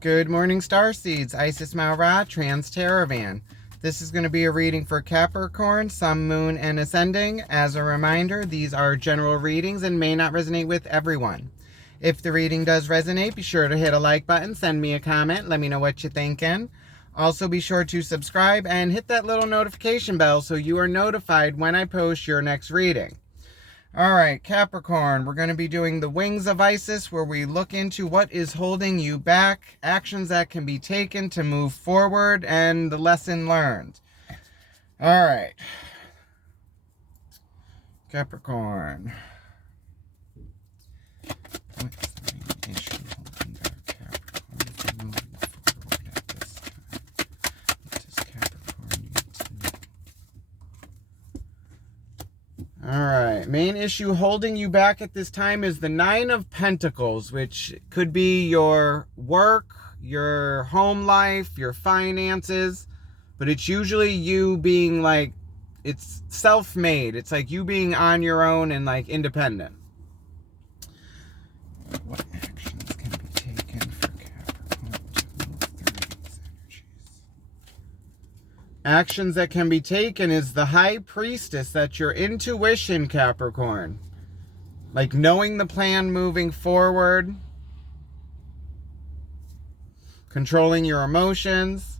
Good morning, Starseeds. Isis Maura, Trans Teravan. This is going to be a reading for Capricorn, Sun, Moon, and Ascending. As a reminder, these are general readings and may not resonate with everyone. If the reading does resonate, be sure to hit a like button, send me a comment, let me know what you're thinking. Also, be sure to subscribe and hit that little notification bell so you are notified when I post your next reading. All right, Capricorn, we're going to be doing the Wings of Isis, where we look into what is holding you back, actions that can be taken to move forward, and the lesson learned. All right, Capricorn. What is the main issue holding back Capricorn from moving forward at this time? What does Capricorn need to know? All right, main issue holding you back at this time is the Nine of Pentacles, which could be your work, your home life, your finances, but it's usually you being like, it's self-made. It's like you being on your own and like independent. What actions can be taken for Capricorn to move through these energies? Actions that can be taken is the High Priestess. That's your intuition, Capricorn. Like knowing the plan moving forward. Controlling your emotions.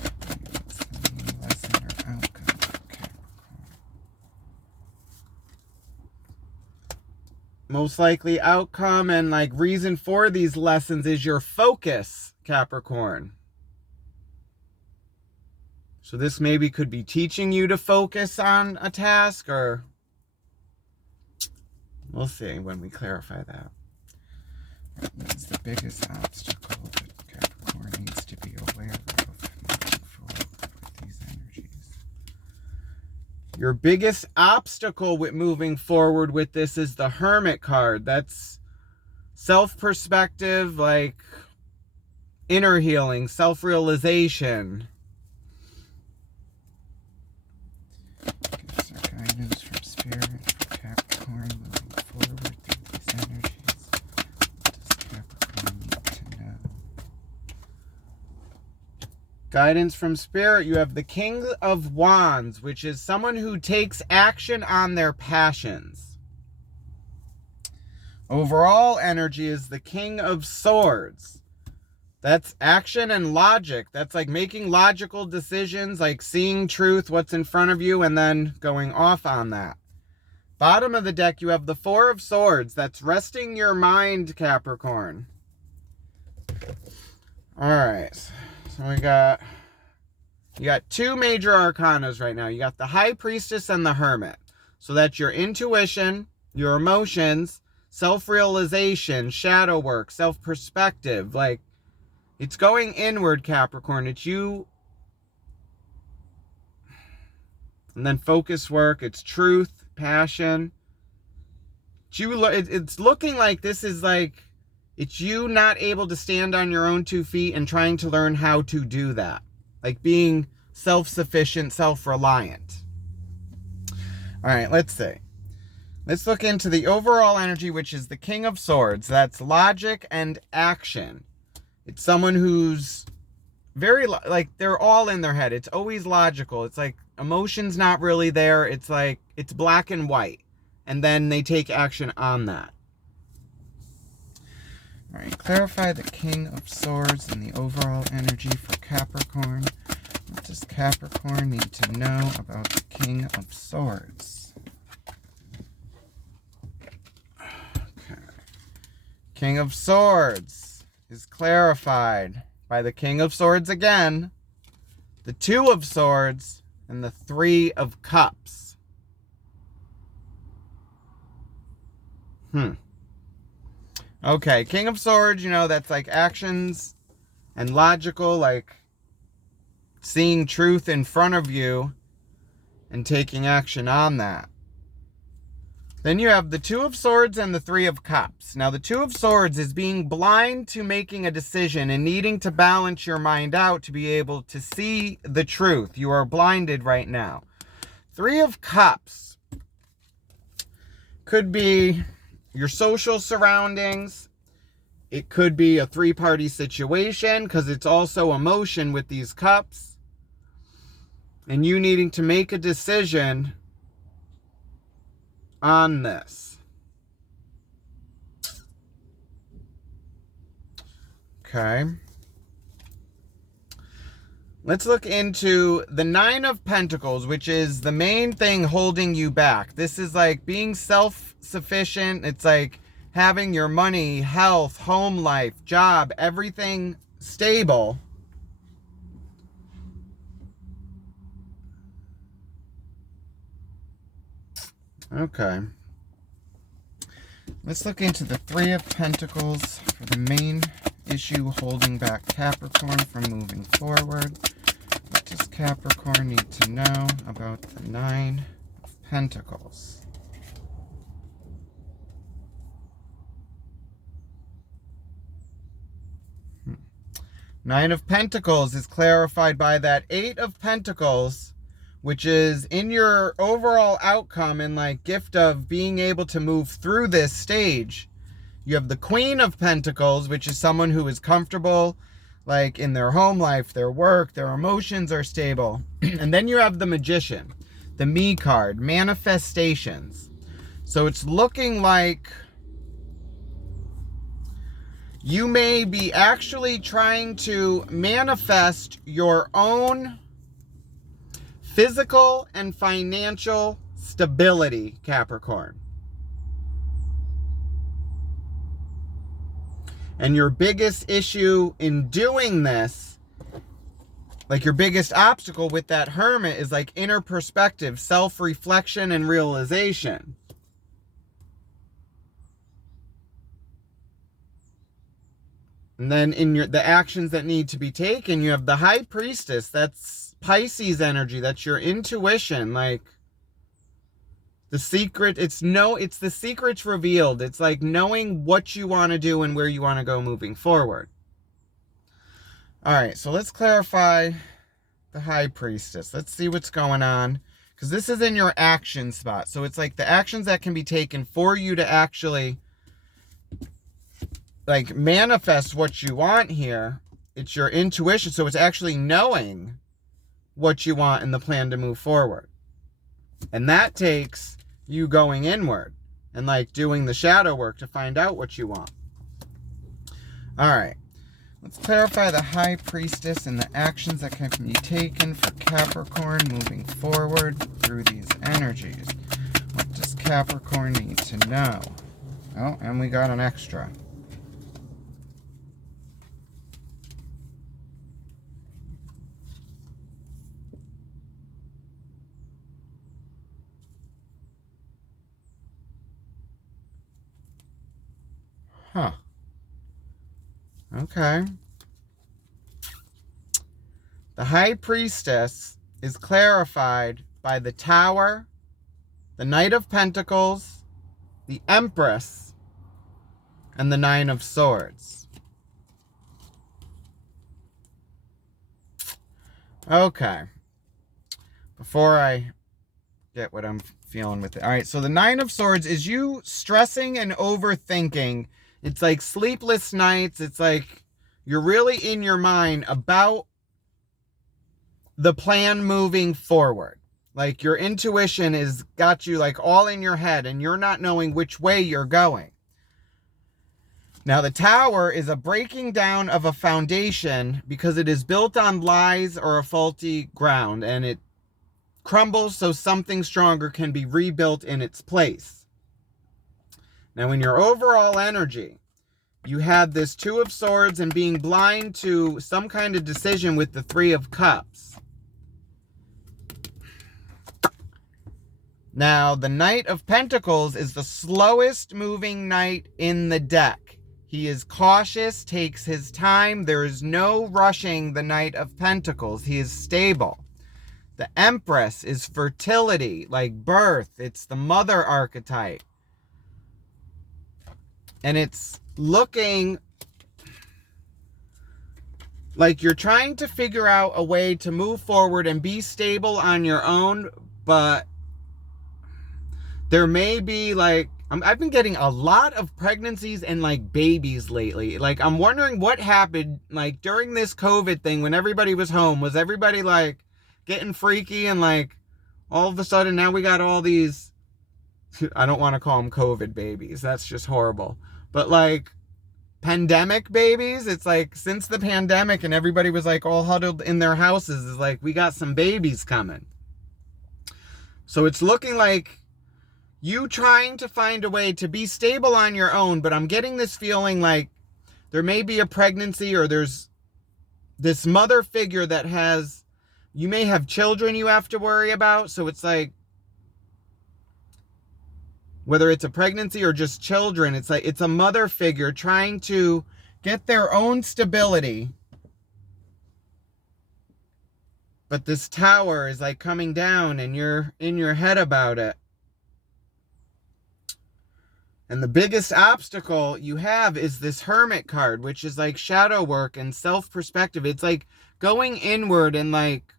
What's the main lesson or outcome for Capricorn? Most likely outcome and like reason for these lessons is your focus, Capricorn. So this maybe could be teaching you to focus on a task, or we'll see when we clarify that. What's the biggest obstacle that Capricorn needs to be aware of moving forward with these energies? Your biggest obstacle with moving forward with this is the Hermit card. That's self-perspective, like inner healing, self-realization. Gifts or guidance from Spirit for Capricorn moving forward through these energies. What does Capricorn need to know? Guidance from Spirit, you have the King of Wands, which is someone who takes action on their passions. Overall energy is the King of Swords. That's action and logic. That's like making logical decisions, like seeing truth, what's in front of you, and then going off on that. Bottom of the deck, you have the Four of Swords. That's resting your mind, Capricorn. All right. So you got two major arcanas right now. You got the High Priestess and the Hermit. So that's your intuition, your emotions, self-realization, shadow work, self-perspective, like it's going inward, Capricorn. It's you. And then focus work. It's truth, passion. It's looking like this is like, it's you not able to stand on your own 2 feet and trying to learn how to do that. Like being self-sufficient, self-reliant. All right, let's see. Let's look into the overall energy, which is the King of Swords. That's logic and action. It's someone who's very, like, they're all in their head. It's always logical. It's like emotion's not really there. It's like, it's black and white. And then they take action on that. All right, clarify the King of Swords and the overall energy for Capricorn. What does Capricorn need to know about the King of Swords? Okay. King of Swords is clarified by the King of Swords again, the Two of Swords, and the Three of Cups. Okay, King of Swords, you know, that's like actions and logical, like seeing truth in front of you and taking action on that. Then you have the Two of Swords and the Three of Cups. Now, the Two of Swords is being blind to making a decision and needing to balance your mind out to be able to see the truth. You are blinded right now. Three of Cups could be your social surroundings. It could be a three-party situation because it's also emotion with these cups. And you needing to make a decision on this. Okay. Let's look into the Nine of Pentacles, which is the main thing holding you back. This is like being self-sufficient. It's like having your money, health, home life, job, everything stable. Okay. Let's look into the Three of Pentacles for the main issue holding back Capricorn from moving forward. What does Capricorn need to know about the Nine of Pentacles? Nine of Pentacles is clarified by that Eight of Pentacles, which is in your overall outcome and like gift of being able to move through this stage. You have the Queen of Pentacles, which is someone who is comfortable, like in their home life, their work, their emotions are stable. And then you have the Magician, the Me card, manifestations. So it's looking like you may be actually trying to manifest your own physical and financial stability, Capricorn. And your biggest issue in doing this, like your biggest obstacle with that Hermit, is like inner perspective, self-reflection, and realization. And then in the actions that need to be taken, you have the High Priestess. That's Pisces energy. That's your intuition. Like the secret, it's the secret's revealed. It's like knowing what you want to do and where you want to go moving forward. All right, so let's clarify the High Priestess. Let's see what's going on, because this is in your action spot. So it's like the actions that can be taken for you to actually like manifest what you want here. It's your intuition. So it's actually knowing what you want and the plan to move forward. And that takes you going inward and like doing the shadow work to find out what you want. All right. Let's clarify the High Priestess and the actions that can be taken for Capricorn moving forward through these energies. What does Capricorn need to know? Oh, and we got an extra. Huh. Okay. The High Priestess is clarified by the Tower, the Knight of Pentacles, the Empress, and the Nine of Swords. Okay. Before I get what I'm feeling with it. All right, so the Nine of Swords is you stressing and overthinking. It's like sleepless nights. It's like you're really in your mind about the plan moving forward. Like your intuition is got you like all in your head and you're not knowing which way you're going. Now the Tower is a breaking down of a foundation because it is built on lies or a faulty ground, and it crumbles so something stronger can be rebuilt in its place. Now, in your overall energy, you had this Two of Swords and being blind to some kind of decision with the Three of Cups. Now, the Knight of Pentacles is the slowest moving knight in the deck. He is cautious, takes his time. There is no rushing the Knight of Pentacles. He is stable. The Empress is fertility, like birth. It's the mother archetype. And it's looking like you're trying to figure out a way to move forward and be stable on your own, but there may be like I've been getting a lot of pregnancies and like babies lately. Like, I'm wondering what happened like during this COVID thing when everybody was home. Was everybody like getting freaky and like all of a sudden now we got all these, I don't want to call them COVID babies. That's just horrible. But like pandemic babies, it's like since the pandemic and everybody was like all huddled in their houses, is like we got some babies coming. So it's looking like you trying to find a way to be stable on your own, but I'm getting this feeling like there may be a pregnancy or there's this mother figure that has, you may have children you have to worry about. So it's like, whether it's a pregnancy or just children, it's like it's a mother figure trying to get their own stability. But this tower is like coming down and you're in your head about it. And the biggest obstacle you have is this Hermit card, which is like shadow work and self-perspective. It's like going inward and like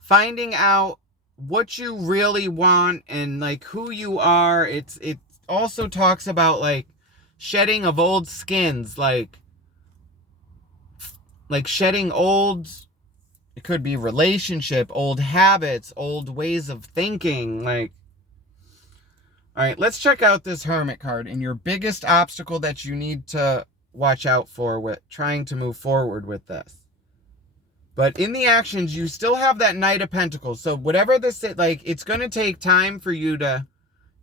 finding out what you really want and like who you are. It also talks about like shedding of old skins, like shedding old, it could be relationship, old habits, old ways of thinking, like. All right, let's check out this Hermit card and your biggest obstacle that you need to watch out for with trying to move forward with this. But in the actions, you still have that Knight of Pentacles. So whatever this is, like, it's going to take time for you to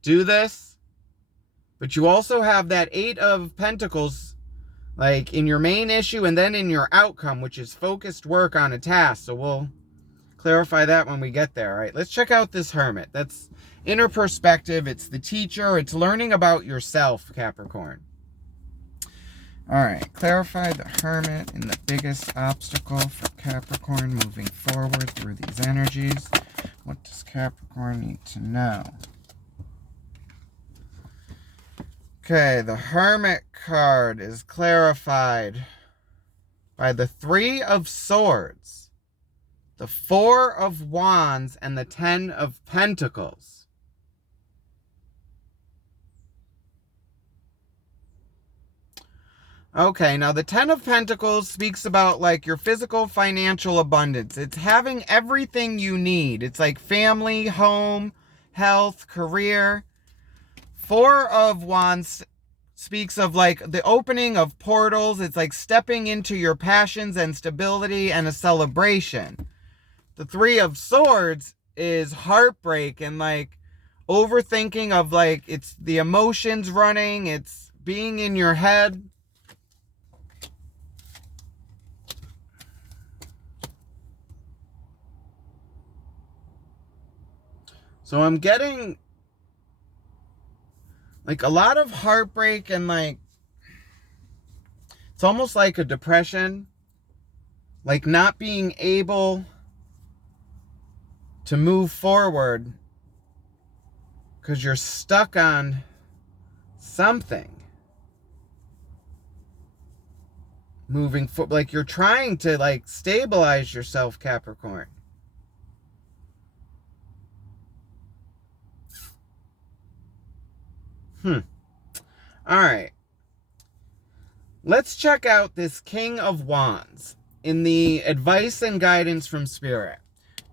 do this. But you also have that 8 of Pentacles, like, in your main issue and then in your outcome, which is focused work on a task. So we'll clarify that when we get there. All right, let's check out this Hermit. That's inner perspective. It's the teacher. It's learning about yourself, Capricorn. All right, clarify the Hermit and the biggest obstacle for Capricorn moving forward through these energies. What does Capricorn need to know? Okay, the Hermit card is clarified by the 3 of Swords, the 4 of Wands, and the 10 of Pentacles. Okay, now the 10 of Pentacles speaks about like your physical financial abundance. It's having everything you need. It's like family, home, health, career. 4 of Wands speaks of like the opening of portals. It's like stepping into your passions and stability and a celebration. The 3 of Swords is heartbreak and like overthinking of like it's the emotions running. It's being in your head. So I'm getting like a lot of heartbreak and like, it's almost like a depression, like not being able to move forward because you're stuck on something. Moving forward, like you're trying to like stabilize yourself, Capricorn. All right. Let's check out this King of Wands in the advice and guidance from Spirit.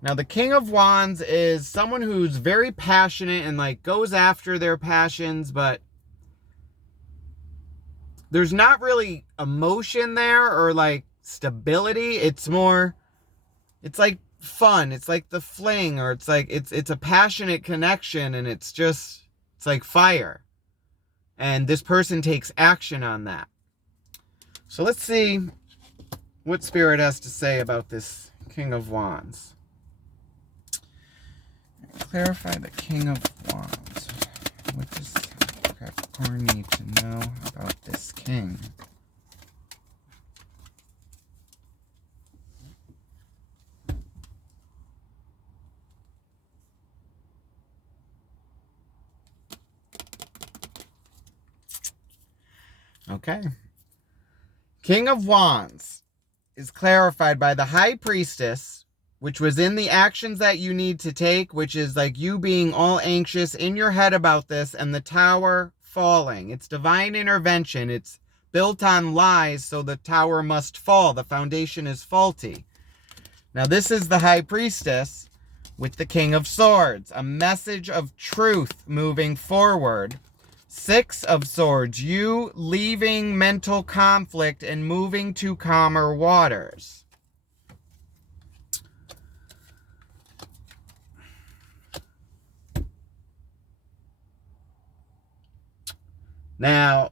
Now, the King of Wands is someone who's very passionate and like goes after their passions, but there's not really emotion there or like stability. It's more, it's like fun. It's like the fling, or it's like, it's a passionate connection, and it's just, it's like fire. And this person takes action on that. So let's see what Spirit has to say about this King of Wands. Clarify the King of Wands. What does Capricorn need to know about this king? Okay. King of Wands is clarified by the High Priestess, which was in the actions that you need to take, which is like you being all anxious in your head about this, and the Tower falling. It's divine intervention. It's built on lies, so the tower must fall. The foundation is faulty. Now, this is the High Priestess with the King of Swords, a message of truth moving forward. Six of Swords, you leaving mental conflict and moving to calmer waters. Now,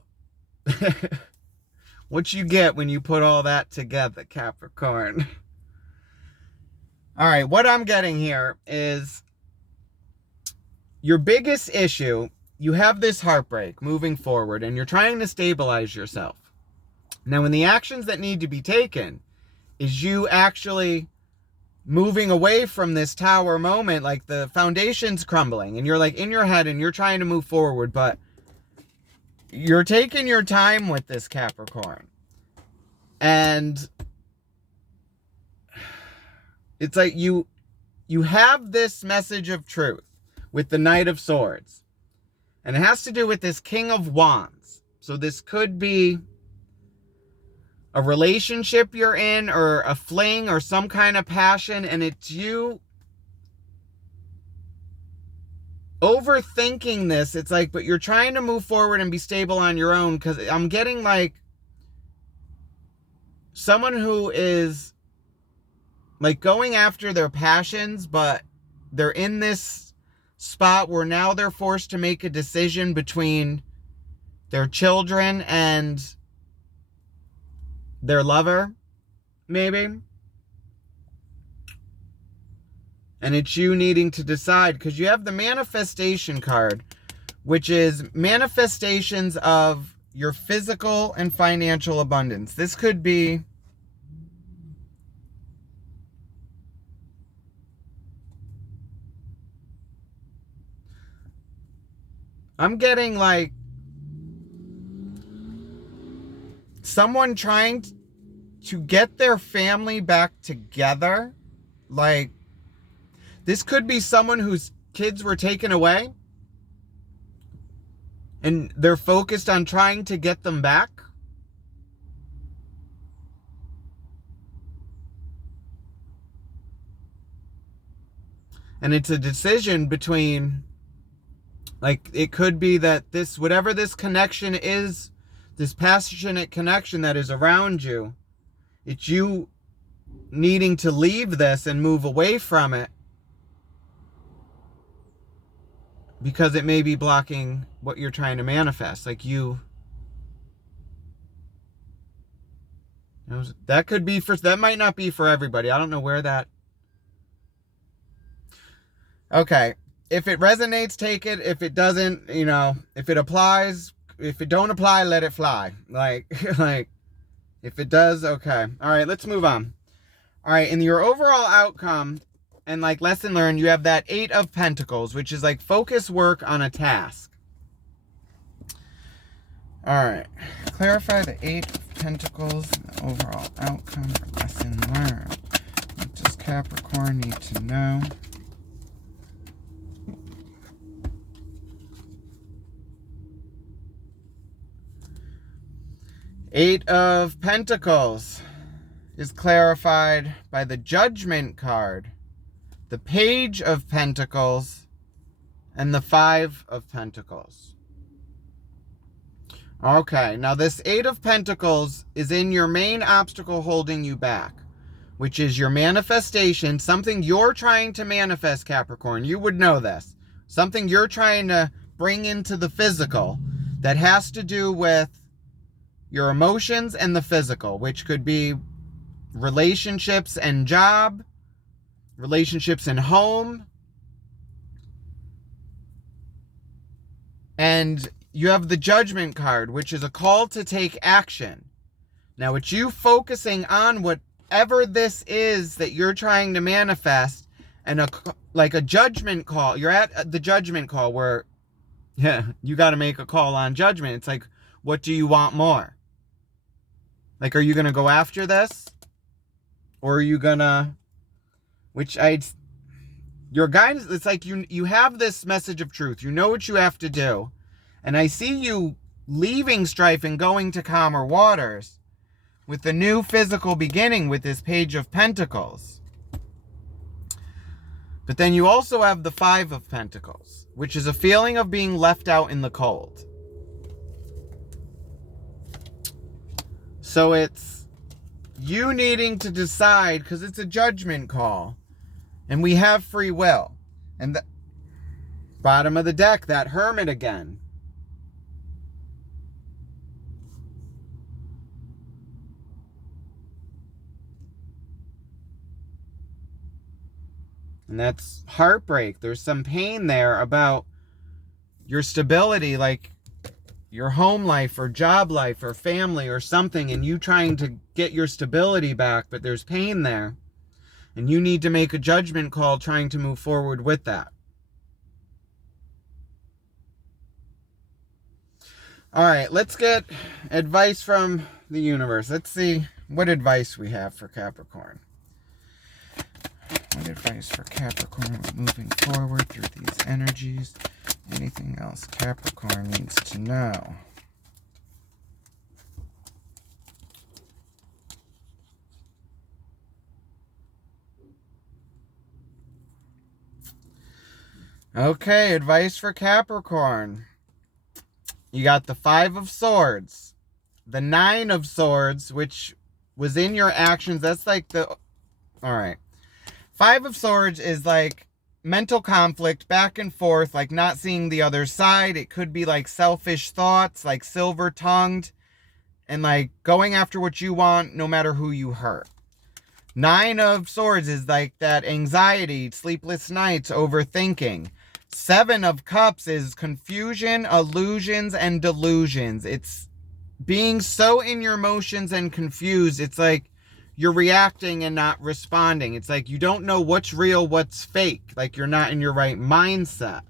what you get when you put all that together, Capricorn? All right, what I'm getting here is your biggest issue. You have this heartbreak moving forward, and you're trying to stabilize yourself. Now, when the actions that need to be taken is you actually moving away from this tower moment, like the foundation's crumbling, and you're like in your head, and you're trying to move forward, but you're taking your time with this, Capricorn. And it's like you have this message of truth with the Knight of Swords. And it has to do with this King of Wands. So this could be a relationship you're in, or a fling, or some kind of passion, and it's you overthinking this. It's like, but you're trying to move forward and be stable on your own, because I'm getting like someone who is like going after their passions, but they're in this spot where now they're forced to make a decision between their children and their lover, maybe. And it's you needing to decide, because you have the manifestation card, which is manifestations of your physical and financial abundance. This could be I'm getting like someone trying to get their family back together. Like, this could be someone whose kids were taken away, and they're focused on trying to get them back. And it's a decision between, like, it could be that this, whatever this connection is, this passionate connection that is around you, it's you needing to leave this and move away from it, because it may be blocking what you're trying to manifest. Like that could be for, that might not be for everybody. I don't know where that. Okay. If it resonates, take it. If it doesn't, if it applies, if it don't apply, let it fly. Like, if it does, okay. All right, let's move on. All right, in your overall outcome and like lesson learned, you have that 8 of Pentacles, which is like focus work on a task. All right, clarify the 8 of Pentacles and the overall outcome for lesson learned. What does Capricorn need to know? Eight of Pentacles is clarified by the Judgment card, the Page of Pentacles, and the 5 of Pentacles. Okay, now this 8 of Pentacles is in your main obstacle holding you back, which is your manifestation, something you're trying to manifest, Capricorn. You would know this. Something you're trying to bring into the physical that has to do with your emotions and the physical, which could be relationships and job, relationships and home. And you have the Judgment card, which is a call to take action. Now, it's you focusing on whatever this is that you're trying to manifest, and like a judgment call. You're at the judgment call where, you got to make a call on judgment. It's like, what do you want more? Like, are you going to go after this? Or are you going to, your guidance, it's like you have this message of truth. You know what you have to do. And I see you leaving strife and going to calmer waters with the new physical beginning with this Page of Pentacles. But then you also have the Five of Pentacles, which is a feeling of being left out in the cold. So it's you needing to decide, because it's a judgment call, and we have free will. And the bottom of the deck, that Hermit again. And that's heartbreak. There's some pain there about your stability, like your home life or job life or family or something, and you trying to get your stability back, but there's pain there. And you need to make a judgment call trying to move forward with that. All right, let's get advice from the universe. Let's see what advice we have for Capricorn. What advice for Capricorn moving forward through these energies? Anything else Capricorn needs to know? Okay, advice for Capricorn. You got the Five of Swords, the Nine of Swords, which was in your actions. That's like the... All right. Five of Swords is like mental conflict, back and forth, like not seeing the other side. It could be like selfish thoughts, like silver-tongued, and like going after what you want no matter who you hurt. Nine of Swords is like that anxiety, sleepless nights, overthinking. Seven of Cups is confusion, illusions, and delusions. It's being so in your emotions and confused. It's like you're reacting and not responding. It's like you don't know what's real, what's fake. Like you're not in your right mindset.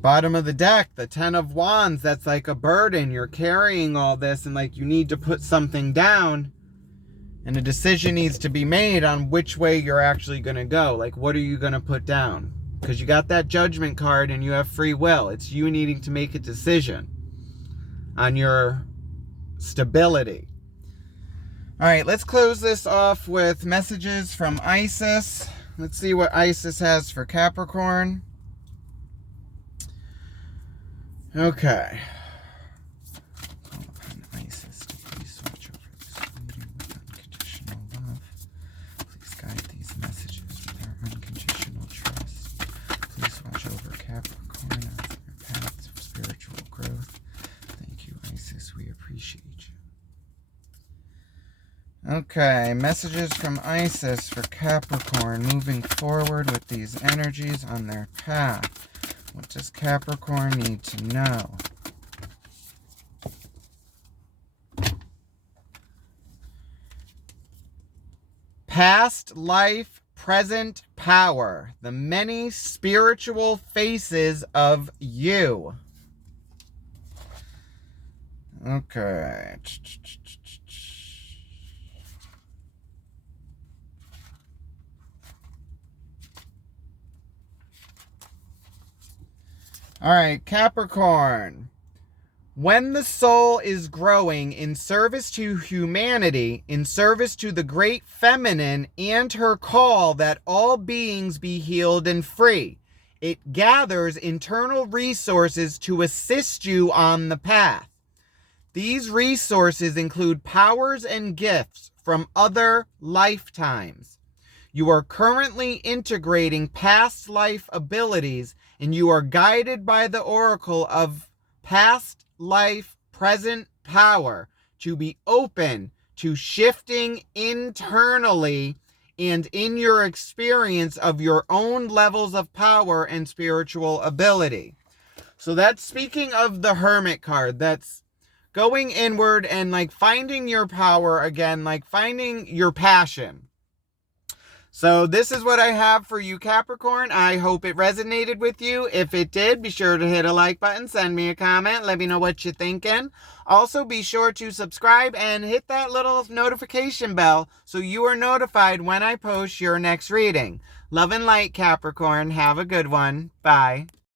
Bottom of the deck, the Ten of Wands. That's like a burden. You're carrying all this and like you need to put something down. And a decision needs to be made on which way you're actually going to go. Like, what are you going to put down? Because you got that Judgment card and you have free will. It's you needing to make a decision on your stability. All right, let's close this off with messages from Isis. Let's see what Isis has for Capricorn. Okay. Call upon Isis to please watch over this reading with unconditional love. Please guide these messages with our unconditional trust. Please watch over Capricorn on their path of spiritual growth. Thank you, Isis. We appreciate you. Okay, messages from Isis for Capricorn moving forward with these energies on their path. What does Capricorn need to know? Past life, present power. The many spiritual faces of you. Okay. All right, Capricorn. When the soul is growing in service to humanity, in service to the great feminine and her call that all beings be healed and free, it gathers internal resources to assist you on the path. These resources include powers and gifts from other lifetimes. You are currently integrating past life abilities, and you are guided by the oracle of past life, present power to be open to shifting internally and in your experience of your own levels of power and spiritual ability. So that's speaking of the Hermit card. That's going inward and like finding your power again, like finding your passion. So this is what I have for you, Capricorn. I hope it resonated with you. If it did, be sure to hit a like button, send me a comment, let me know what you're thinking. Also, be sure to subscribe and hit that little notification bell so you are notified when I post your next reading. Love and light, Capricorn. Have a good one. Bye.